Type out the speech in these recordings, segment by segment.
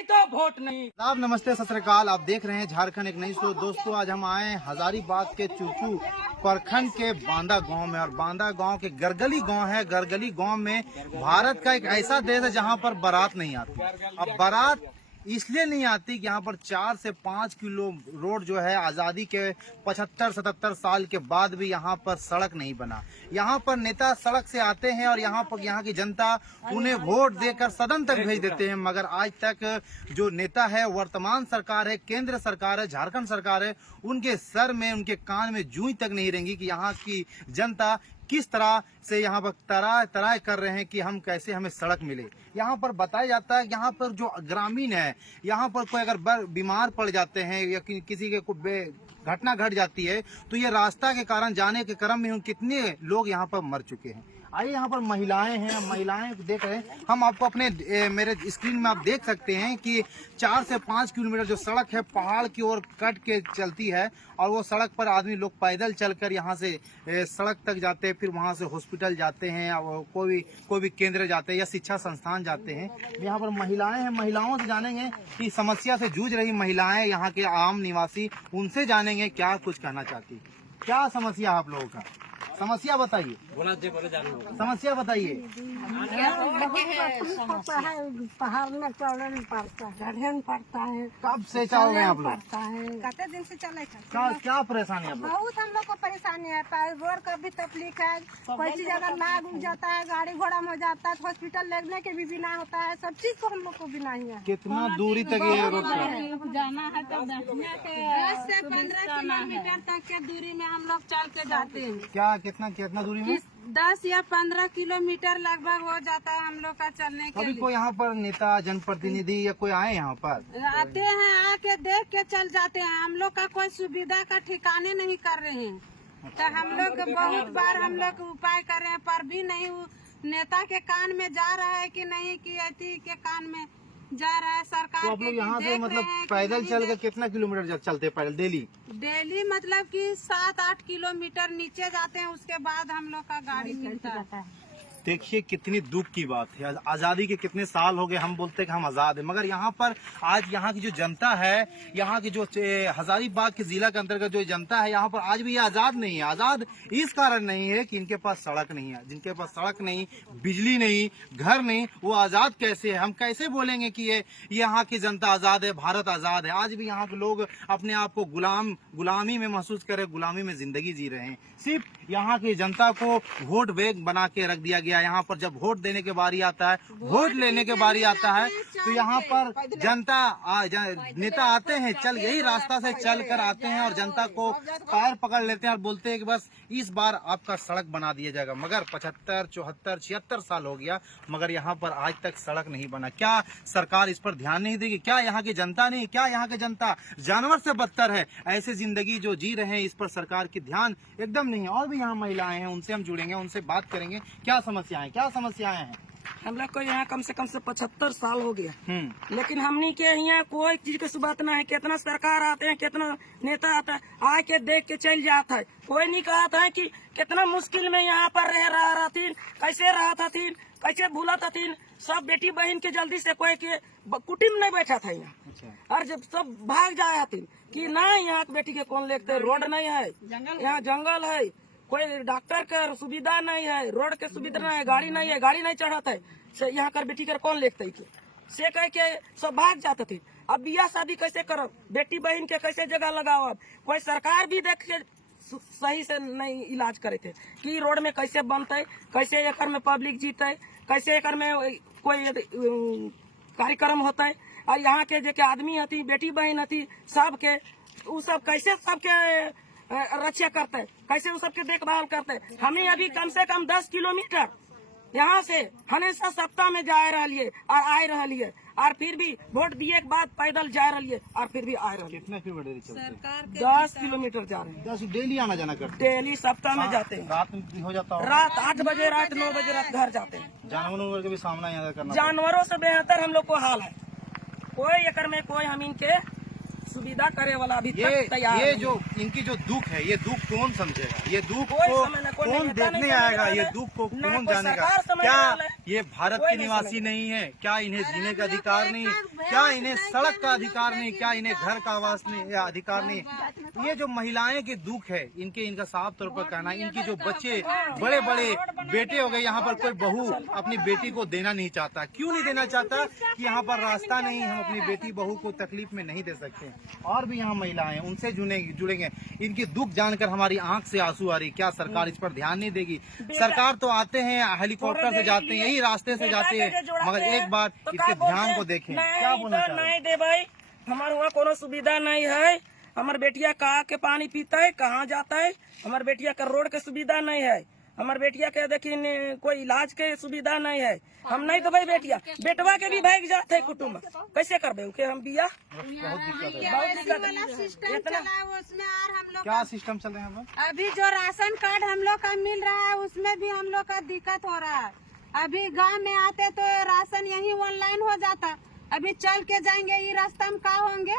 नहीं तो वोट नहीं। साहब नमस्ते, सत श्री अकाल। आप देख रहे हैं झारखंड एक नई शो। दोस्तों आज हम आए हैं हजारीबाग के चुरचू प्रखंड के बांदा गांव में, और बांदा गांव के गरगली गांव है। गरगली गांव में भारत का एक ऐसा देश है जहां पर बारात नहीं आती। अब बारात इसलिए नहीं आती कि यहाँ पर 4 से 5 किलो रोड जो है आज़ादी के 75-77 साल के बाद भी यहाँ पर सड़क नहीं बना। यहाँ पर नेता सड़क से आते हैं और यहाँ पर यहाँ की जनता उन्हें वोट देकर सदन तक भेज देते हैं, मगर आज तक जो नेता है, वर्तमान सरकार है, केंद्र सरकार है, झारखंड सरकार है, उनके सर में, उनके कान में जूं तक नहीं रहेंगी कि यहाँ की जनता किस तरह से यहाँ पर तराय कर रहे हैं कि हम कैसे हमें सड़क मिले। यहाँ पर बताया जाता है यहाँ पर जो ग्रामीण है, यहाँ पर कोई अगर बीमार पड़ जाते हैं या किसी के घटना घट जाती है तो ये रास्ता के कारण जाने के क्रम में कितने लोग यहाँ पर मर चुके हैं। आइए, यहाँ पर महिलाएं हैं, महिलाएं देख रहे हैं हम। आपको अपने मेरे स्क्रीन में आप देख सकते हैं कि 4 से 5 किलोमीटर जो सड़क है पहाड़ की ओर कट के चलती है, और वो सड़क पर आदमी लोग पैदल चलकर यहाँ से सड़क तक जाते हैं, फिर वहाँ से हॉस्पिटल जाते हैं, कोई भी केंद्र जाते हैं या शिक्षा संस्थान जाते हैं। यहाँ पर महिलाएं हैं, महिलाओं से जानेंगे कि समस्या से जूझ रही महिलाएं, यहाँ के आम निवासी, उनसे जानेंगे क्या कुछ कहना चाहती। क्या समस्या आप लोगों का? समस्या बताइए। समस्या बताइए। पहाड़ में चढ़ने पड़ता है, चढ़ने पड़ता है। कब से चल रहे हैं आप लोग? कितने दिन से चले? क्या परेशानी है? बहुत हम लोग को परेशानी है। रोड का भी तकलीफ है, कोई चीज अगर लाग उग जाता है, गाड़ी घोड़ा में हो जाता है, हॉस्पिटल लगने के भी बिना होता है, सब चीज को हम लोग को बिना ही है। कितना दूरी तक ये रोड जाना है तो 10 से 15 किलोमीटर तक के दूरी में हम लोग चल के जाते हैं। कितना दूरी में? 10 या 15 किलोमीटर लगभग हो जाता है हम लोग का चलने के अभी लिए। कोई यहाँ पर नेता, जनप्रतिनिधि या कोई आए यहाँ पर? आते हैं, आके देख के चल जाते हैं। हम लोग का कोई सुविधा का ठिकाने नहीं कर रहे हैं। तो हम लोग बहुत बार हम लोग उपाय कर रहे हैं, पर भी नहीं नेता के कान में जा रहा है कि नहीं, कि अति के कान में जा रहा है सरकार। तो आप लोग यहाँ से मतलब पैदल चल के कितना किलोमीटर चलते हैं पैदल डेली मतलब कि 7-8 किलोमीटर नीचे जाते हैं, उसके बाद हम लोग का गाड़ी मिलता है। देखिए कितनी दुख की बात है। आजादी के कितने साल हो गए, हम बोलते हैं कि हम आजाद हैं, मगर यहाँ पर आज यहाँ की जो जनता है, यहाँ की जो हजारीबाग के जिला के अंतर्गत जो जनता है, यहाँ पर आज भी ये आजाद नहीं है। आजाद इस कारण नहीं है कि इनके पास सड़क नहीं है। जिनके पास सड़क नहीं, बिजली नहीं, घर नहीं, वो आजाद कैसे है? हम कैसे बोलेंगे कि ये यहाँ की जनता आजाद है, भारत आजाद है? आज भी यहाँ के लोग अपने आप को गुलामी में महसूस कर रहे, गुलामी में जिंदगी जी रहे हैं। सिर्फ यहाँ की जनता को वोट बैंक बना के रख दिया गया। यहाँ पर जब वोट देने के बारी आता है, वोट लेने के बारी आता है, तो यहाँ पर जनता नेता आते हैं, यही रास्ता से चल कर आते हैं और जनता को पैर पकड़ लेते हैं और बोलते हैं कि बस इस बार आपका सड़क बना दिया जाएगा। मगर 75, 74, 76 साल हो गया, मगर यहाँ पर आज तक सड़क नहीं बना। क्या सरकार इस पर ध्यान नहीं देगी? क्या यहाँ की जनता नहीं? क्या यहाँ की जनता जानवर से बदतर है? ऐसे जिंदगी जो जी रहे हैं, इस पर सरकार की ध्यान एकदम नहीं है। और भी यहाँ महिलाएं हैं, उनसे हम जुड़ेंगे, उनसे बात करेंगे क्या समस्याएं हैं। हम लोग को यहाँ कम से 75 साल हो गया, लेकिन हमनी के यहाँ कोई चीज की सुबात ना है। कितना सरकार आते हैं, कितना नेता आता है, आके देख के चल जाता है। कोई नहीं कहता है कि कितना मुश्किल में यहाँ पर रह रहा थी, कैसे रहा था, कैसे भूला था। सब बेटी बहन के जल्दी से कोई के कुटुम्ब नहीं बैठा था यहाँ। और जब सब भाग जाया थी कि ना यहाँ बेटी के कौन लेते, रोड नहीं है, यहाँ जंगल है, कोई डॉक्टर का सुविधा नहीं है, रोड के सुविधा नहीं है, गाड़ी नहीं है, गाड़ी नहीं चढ़ाता है, यहाँ कर बेटी कर कौन लेते से कह के सब भाग जाते थे। अब बियाह शादी कैसे करो, बेटी बहन के कैसे जगह लगाओ? कोई सरकार भी देख के सही से नहीं इलाज करे थे कि रोड में कैसे बनते, कैसे एकर में पब्लिक जीते, कैसे एकर में कोई कार्यक्रम होता है। और यहाँ के जो आदमी हती, बेटी बहन हती, सबके उ सब कैसे सबके रक्षा करते हैं, कैसे उस सबके देखभाल करते हैं। हमें अभी कम से कम 10 किलोमीटर यहाँ से हमेशा सप्ताह में जा रही है और आ रही है, और फिर भी वोट दिए के बाद पैदल जा रही है और फिर भी आ रही है। कितना किलोमीटर? 10 किलोमीटर जा रहे हैं। 10 डेली आना जाना करते? डेली सप्ताह में जाते हैं। रात में हो जाता है? रात 8 बजे, रात 9 बजे रात घर जाते हैं। जानवरों का भी सामना यहाँ करना? जानवरों से बेहतर हम लोग को हाल है। कोई एकर में कोई हम इनके सुविधा करे वाला अभी ये तक तैयार ये नहीं। जो इनकी जो दुख है, ये दुख कौन समझेगा? ये दुख कोई को समझ ना, कोई कौन नेता देखने नहीं आएगा? समझने ये वाला दुख को है। ना कौन कोई जानेगा? सरकार समझने क्या वाला है। ये भारत कोई के नहीं निवासी समझेगा। नहीं है? क्या इन्हें जीने का अधिकार नहीं? क्या इन्हें सड़क का अधिकार नहीं? क्या इन्हें घर का आवास नहीं या अधिकार नहीं? ये जो महिलाएं के दुख है, इनका साफ तौर पर कहना है, इनकी जो बच्चे बड़े बड़े बेटे हो गए, यहाँ पर कोई बहू अपनी बेटी को देना नहीं चाहता। क्यों नहीं देना चाहता? कि यहाँ पर रास्ता नहीं, हम अपनी बेटी बहू को तकलीफ में नहीं दे सकते। और भी यहाँ महिलाएं हैं, उनसे जुड़ेंगे। इनकी दुख जानकर हमारी आंख से आंसू आ रही। क्या सरकार इस पर ध्यान नहीं देगी? सरकार तो आते हैं, हेलीकॉप्टर से जाते हैं, यही रास्ते से जाते हैं, मगर एक बार इसके ध्यान को देखें। क्या बोलना चाह रहे हैं? नहीं दे भाई, हमारे वहाँ कोनो सुविधा नहीं है। हमारे बेटिया कहाँ के पानी पीता है, कहाँ जाता है? हमारे बेटिया का रोड के सुविधा नहीं है। हमारे बेटिया के देखिए कोई इलाज के सुविधा नहीं है। हम नहीं तो भाई बेटवा के भी भाग जाते है कुटुम्ब, कैसे करबे उके हम बिया? बहुत दिक्कत है। बहुत दिक्कत वाला है। सिस्टम चला है उसमें, और हम लोग क्या सिस्टम चल रहे हैं हम लोग? अभी जो राशन कार्ड हम लोग का मिल रहा है उसमें भी हम लोग का दिक्कत हो रहा है। अभी गांव में आते तो राशन यही ऑनलाइन हो जाता, अभी चल के जाएंगे ये रास्ता में का होंगे,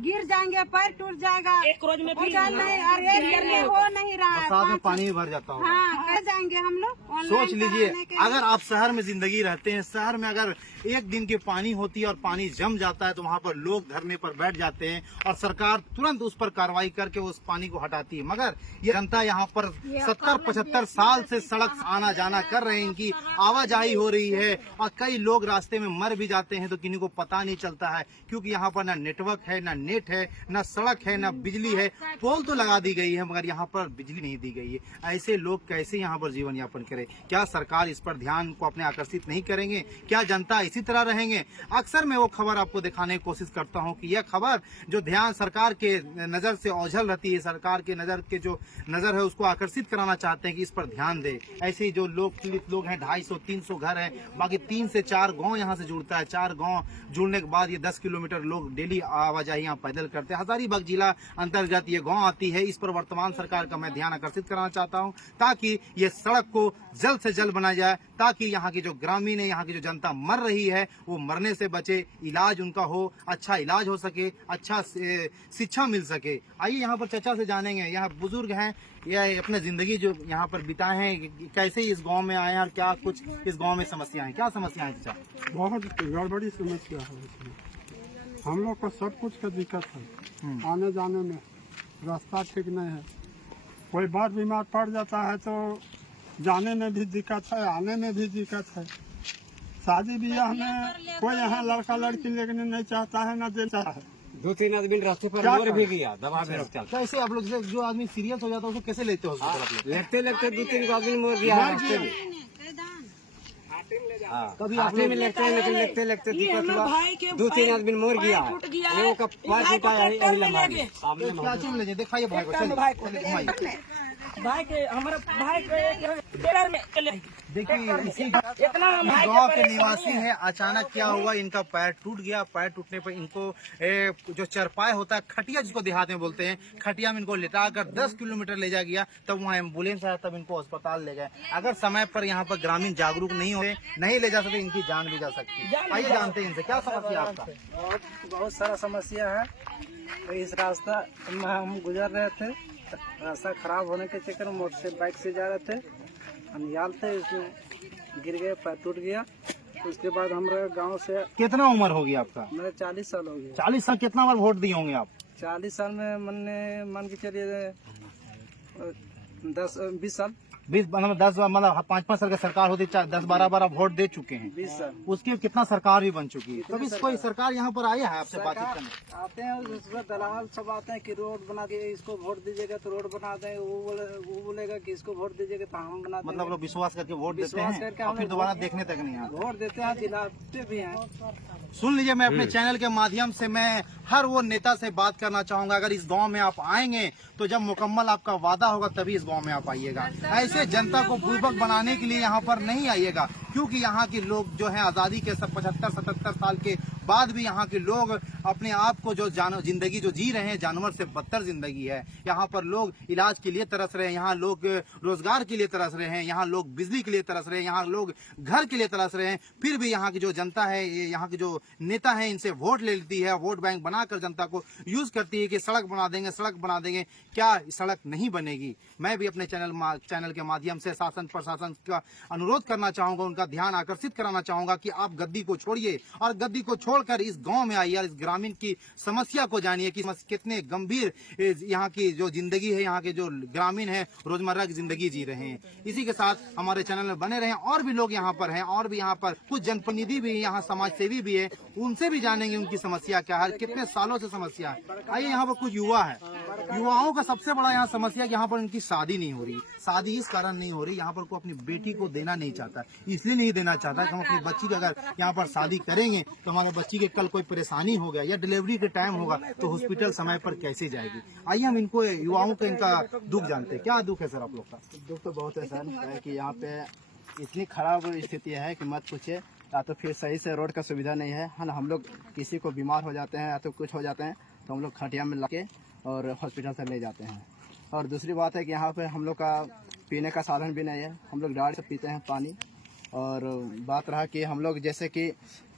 गिर जाएंगे, पैर टूट जाएगा। एक रोज में भी चल नहीं, और एक दिन में हो नहीं रहा है। बरसात में पानी भी भर जाता होगा। हाँ, कैसे जाएंगे हम लोग ऑनलाइन सोच लीजिए, कराने के लिए? अगर आप शहर में जिंदगी रहते हैं, शहर में अगर एक दिन की पानी होती है और पानी जम जाता है तो वहाँ पर लोग धरने पर बैठ जाते हैं और सरकार तुरंत उस पर कार्रवाई करके उस पानी को हटाती है। मगर ये जनता यहाँ पर 70-75 साल से सड़क आना जाना कर रहे हैं, इनकी आवाजाही हो रही है और कई लोग रास्ते में मर भी जाते हैं तो किन्हीं को पता नहीं चलता है, क्योंकि यहाँ पर ना नेटवर्क है, ना नेट है, ना सड़क है, ना बिजली है। पोल तो लगा दी गई है मगर यहाँ पर बिजली नहीं दी गई है। ऐसे लोग कैसे यहाँ पर जीवन यापन करें? क्या सरकार इस पर ध्यान को अपने आकर्षित नहीं करेंगे? क्या जनता इसी तरह रहेंगे? अक्सर मैं वो खबर आपको दिखाने की कोशिश करता हूँ कि यह खबर जो ध्यान सरकार के नजर से ओझल रहती है, सरकार के नजर के जो नजर है उसको आकर्षित कराना चाहते हैं कि इस पर ध्यान दे। ऐसे ही जो लोग पीड़ित लोग हैं, 250-300 घर है, बाकी 3 से 4 गांव यहाँ से जुड़ता है। 4 गांव जुड़ने के बाद ये 10 किलोमीटर लोग डेली आवाजाही यहाँ पैदल करते हैं। हजारीबाग जिला अंतर्गत ये गाँव आती है। इस पर वर्तमान सरकार का मैं ध्यान आकर्षित कराना चाहता हूँ ताकि ये सड़क को जल्द से जल्द बनाया जाए, ताकि यहाँ की जो ग्रामीण है, यहाँ की जो जनता मर रही है वो मरने से बचे, इलाज उनका हो, अच्छा इलाज हो सके, अच्छा शिक्षा मिल सके। आइए यहाँ पर चर्चा से जानेंगे। यहाँ बुजुर्ग हैं, यह अपने जिंदगी जो यहाँ पर बिताए हैं, कैसे इस गांव में आए हैं और क्या कुछ इस गांव में समस्याएं हैं? क्या समस्याएं हैं चाचा? बहुत गड़बड़ी समस्या है इसमें। हम लोग को सब कुछ का दिक्कत है, आने जाने में रास्ता ठीक नहीं है। कोई बार बीमार पड़ जाता है तो जाने में भी दिक्कत है, आने में भी दिक्कत है। शादी ब्याह में कोई यहाँ लड़का लड़की लेने नहीं चाहता है, ना देता है। 2-3 आदमी रास्ते पर क्या मोर करें? भी गया, दबा में चलता। कैसे आप लोग जो आदमी सीरियस हो जाता है उसको कैसे लेते हो हॉस्पिटल आप लोग? लगते लगते 2-3 आदमी मोर गया रास्ते में। हाँ, कभी आप रास्ते में लगते हैं, लेकिन लगते लगते दिक्कत हुआ। 2-3 आदमी मोर गया, एगो का 5 रुपया यही लम्बा में सामने में। क्या चीज ले जाए? दिखाइए भाई को, चलिए, भाई को चलिए, घुमाइए। भाई के हमारे भाई के टेलर में चले। देखिए इसी इतना हम भाई गांव के परेशानी निवासी है। है, अचानक क्या हुआ, इनका पैर टूट गया। पैर टूटने पर इनको जो चरपाई होता है, खटिया जिसको देहात में बोलते हैं, खटिया में इनको लेटाकर 10 किलोमीटर ले जा गया। तब वहाँ एम्बुलेंस आया, तब इनको अस्पताल ले गए। अगर समय पर यहाँ पर ग्रामीण जागरूक नहीं हुए, नहीं ले जा सकते, इनकी जान भी जा सकती है। आइए जानते हैं इनसे, क्या समस्या आपका? बहुत सारा समस्या है। तो इस रास्ता में हम गुजर रहे थे, रास्ता खराब होने के चक्कर में मोटर से बाइक से जा रहे थे, अनियाल थे, इसमें गिर गए, पैर टूट गया। उसके बाद हमारे गांव से कितना उम्र होगी आपका? मेरे 40 साल हो गए। 40 साल। कितना बार वोट दिए होंगे आप? 40 साल में मान के चलिए 20 साल 20 मतलब 10 मतलब 5-5 साल की सरकार होती, 10-12 बार आप वोट दे चुके हैं। 20 साल उसकी कितना सरकार भी बन चुकी है। कभी कोई सरकार यहाँ पर आया है आपसे बातचीत सरकार करने? आते हैं, उसमें दलाल सब आते हैं कि रोड बना के इसको वोट दीजिएगा तो रोड बना दें। वो बोलेगा कि इसको वोट दीजिएगा तो हम बना देंगे। मतलब लोग विश्वास करके वोट देते विश्वास हैं करके और फिर हमें दोबारा वोट- देखने तक नहीं आते। वोट देते हैं, दिलाते भी हैं। सुन लीजिए, मैं अपने चैनल के माध्यम से मैं हर वो नेता से बात करना चाहूंगा, अगर इस गांव में आप आएंगे तो जब मुकम्मल आपका वादा होगा तभी इस गांव में आप आइएगा। ऐसे जनता को बुर्बक बनाने के लिए यहाँ पर नहीं आइएगा, क्योंकि यहाँ के लोग जो हैं आजादी के 75-77 साल के बाद भी यहाँ के लोग अपने आप को जो जिंदगी जो जी रहे हैं जानवर से बदतर जिंदगी है। यहाँ पर लोग इलाज के लिए तरस रहे हैं, यहाँ लोग रोजगार के लिए तरस रहे हैं, यहाँ लोग बिजली के लिए तरस रहे हैं, यहाँ लोग घर के लिए तरस रहे हैं। फिर भी यहाँ की जो जनता है, यहाँ के जो नेता है, इनसे वोट ले लेती है, वोट बैंक बनाकर जनता को यूज करती है कि सड़क बना देंगे, सड़क बना देंगे। क्या सड़क नहीं बनेगी? मैं भी अपने चैनल के माध्यम से शासन प्रशासन का अनुरोध करना चाहूंगा, उनका ध्यान आकर्षित कराना चाहूंगा कि आप गद्दी को छोड़िए और गद्दी को छोड़कर इस गांव में आइए और इस ग्रामीण की समस्या को जानिए कि कितने गंभीर यहाँ की जो जिंदगी है, यहाँ के जो ग्रामीण है रोजमर्रा की जिंदगी जी रहे हैं। इसी के साथ हमारे चैनल में बने रहें। और भी लोग यहाँ पर हैं, और भी यहाँ पर कुछ जनप्रतिनिधि भी, यहाँ समाज सेवी भी है, उनसे भी जानेंगे उनकी समस्या क्या है, कितने सालों से समस्या है। आइए, यहाँ पर कुछ युवा है, युवाओं का सबसे बड़ा यहाँ समस्या कि यहाँ पर उनकी शादी नहीं हो रही। शादी इस कारण नहीं हो रही, यहाँ पर को अपनी बेटी को देना नहीं चाहता, इसलिए नहीं देना चाहता कि हम अपनी बच्ची की अगर यहाँ पर शादी करेंगे तो हमारे बच्ची के कल कोई परेशानी हो गया या डिलीवरी के टाइम होगा तो हॉस्पिटल समय पर कैसे जाएगी। आइए हम इनको, युवाओं को इनका दुख जानते हैं। क्या दुख है सर आप लोग का? दुख तो बहुत है सर, कि यहाँ पे इतनी खराब स्थिति है कि मत पूछे। या तो फिर सही से रोड का सुविधा नहीं है ना, हम लोग किसी को बीमार हो जाते हैं या तो कुछ हो जाते हैं तो हम लोग खटिया में लाके और हॉस्पिटल से ले जाते हैं। और दूसरी बात है कि यहाँ पे हम लोग का पीने का साधन भी नहीं है, हम लोग डायरेक्ट से पीते हैं पानी। और बात रहा कि हम लोग जैसे कि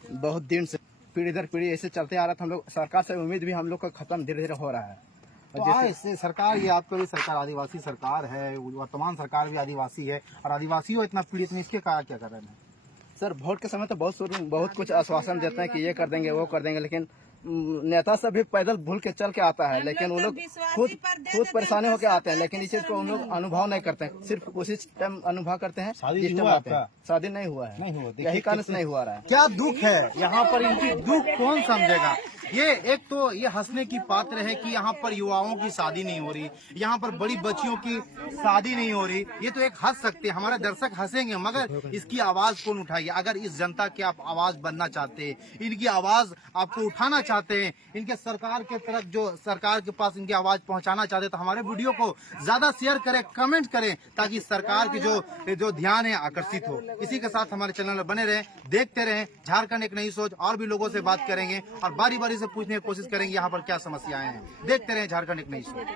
बहुत दिन से पीढ़ी दर पीढ़ी ऐसे चलते आ रहा था, हम लोग सरकार से उम्मीद भी हम लोग का खत्म धीरे धीरे हो रहा है। तो इससे सरकार, ये आपका भी सरकार आदिवासी सरकार है, वर्तमान सरकार भी आदिवासी है, और आदिवासी हो इतना पीड़ित में, इसके कारण क्या कर रहे हैं सर? वोट के समय तो बहुत कुछ आश्वासन देते हैं कि ये कर देंगे वो कर देंगे, लेकिन नेता सब भी पैदल भूल के चल के आता है, लेकिन वो लोग खुद परेशानी होकर आते हैं, लेकिन इस चीज को हम लोग अनुभव नहीं करते हैं, सिर्फ उसी टाइम अनुभव करते हैं। शादी नहीं हुआ है, यही कारण से नहीं हुआ रहा है। क्या दुख है यहाँ पर, इनकी दुख कौन समझेगा? ये एक तो ये हंसने की पात्र है कि यहाँ पर युवाओं की शादी नहीं हो रही, यहाँ पर बड़ी बच्चियों की शादी नहीं हो रही। ये तो एक हंस सकते हैं, हमारे दर्शक हंसेंगे, मगर इसकी आवाज कौन उठाएगी? अगर इस जनता के आप आवाज बनना चाहते हैं, इनकी आवाज आपको उठाना चाहते हैं, इनके सरकार के तरफ जो सरकार के पास इनकी आवाज पहुंचाना चाहते हैं, तो हमारे वीडियो को ज्यादा शेयर करें, कमेंट करें, ताकि सरकार की जो ध्यान है आकर्षित हो। इसी के साथ हमारे चैनल में बने रहें, देखते रहें झारखंड एक नई सोच। और भी लोगों से बात करेंगे और बारी बारी से पूछने की कोशिश करेंगे यहाँ पर क्या समस्याएं हैं। देखते रहें झारखंड एक नई सोच।